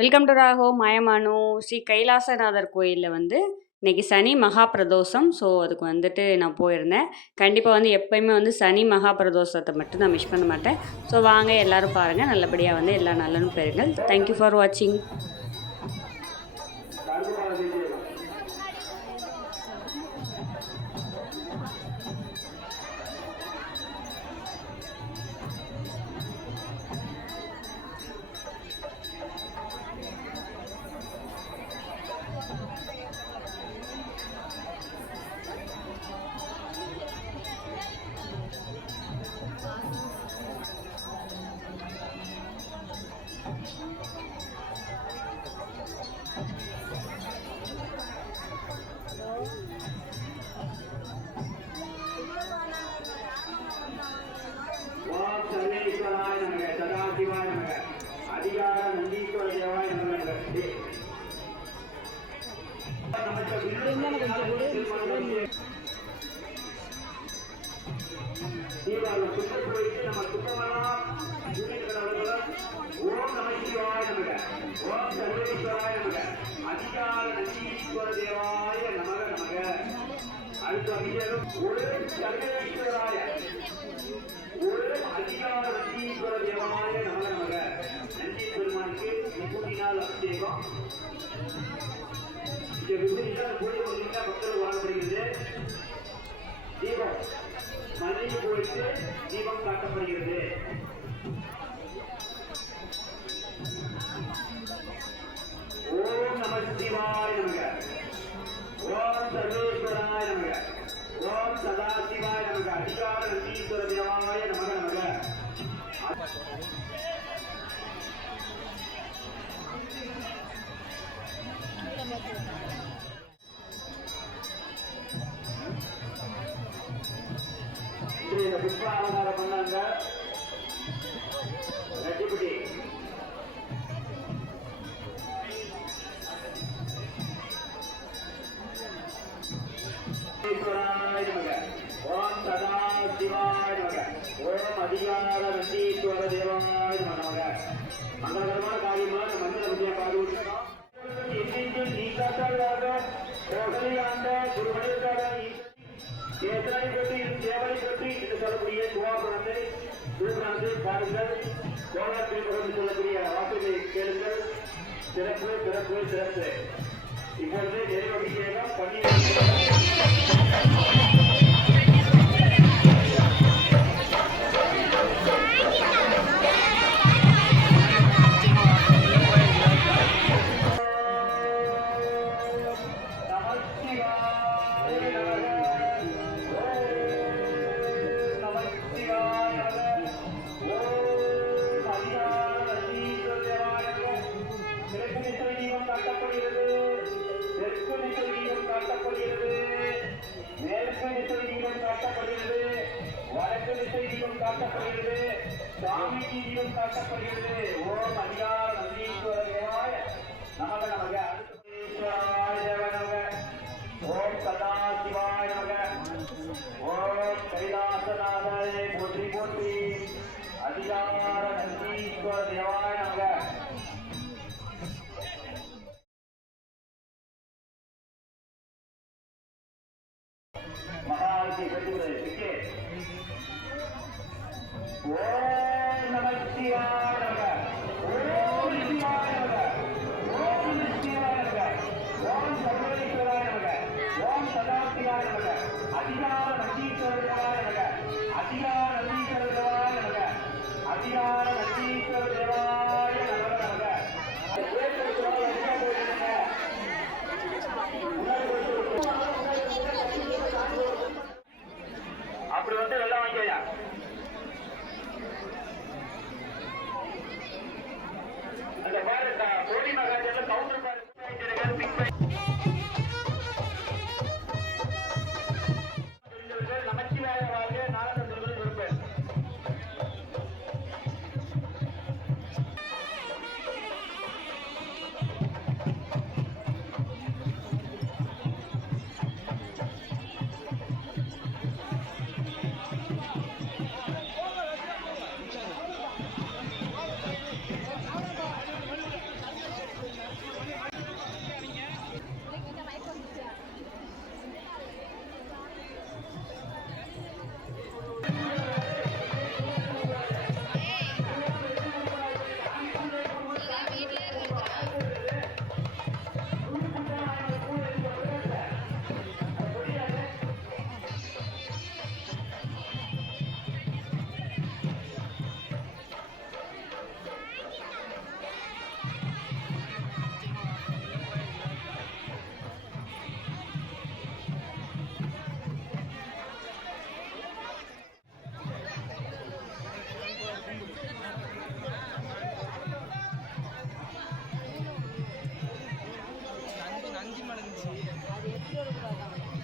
Welcome to ராகோ மாயமானு ஸ்ரீ கைலாசநாதர் கோயிலில் இன்றைக்கி சனி மகா பிரதோஷம். ஸோ அதுக்கு நான் போயிருந்தேன். கண்டிப்பாக எப்போயுமே சனி மகா பிரதோஷத்தை மட்டும் நான் மிஸ் பண்ண மாட்டேன். ஸோ வாங்க எல்லோரும் பாருங்கள், நல்லபடியாக எல்லா நல்லனும் பெறுங்கள். தேங்க்யூ ஃபார் வாட்சிங். தீபம் மலையில் போயிட்டு தீபம் காட்டப்படுகிறது. ஓம் நம சிவாய நமக, ஓம் சர்வேஸ்வராய நமக, ஓம் சதாசிவாய நமக, அதிகார நந்தீஸ்வர தேவாய நமக நமக. புஷ்பாலங்காரம் பண்ணாங்க ரெட்டிப்பட்டி. ஓம் சதா சிவாய நமக, ஓம் அதிகார நந்தீஸ்வர தேவாய நமக. மங்களகரமான காரியமாக மந்திர விஜய பாதுகாப்பு சேவலை பற்றி என்று சொல்லக்கூடிய துவாபுரத்தை தூக்காந்து பாருங்கள். கோலாற்றில் சொல்லக்கூடிய வாக்குகளை கேளுங்கள். சிறப்பு சிறப்பு சிறப்பு. இப்பொழுது நிறைவபிஷேகம் பண்ணி காட்டப்படுகிறது. சுவாமிக்கு தீபம் காட்டப்படுகிறது. ஓம் அதிகார நந்தீஸ்வராய நமக நமக, ஓம் சதாசிவாய நமக, ஓம் கைலாசநாதரே போற்றி போற்றி, அதிகார நந்தீஸ்வர தேவாய நமக. மகாஆரத்தி பெற்றுகிறது. ஓம் நம சிவாய நமக, ஓம் வீடியோ எடுக்கூடாது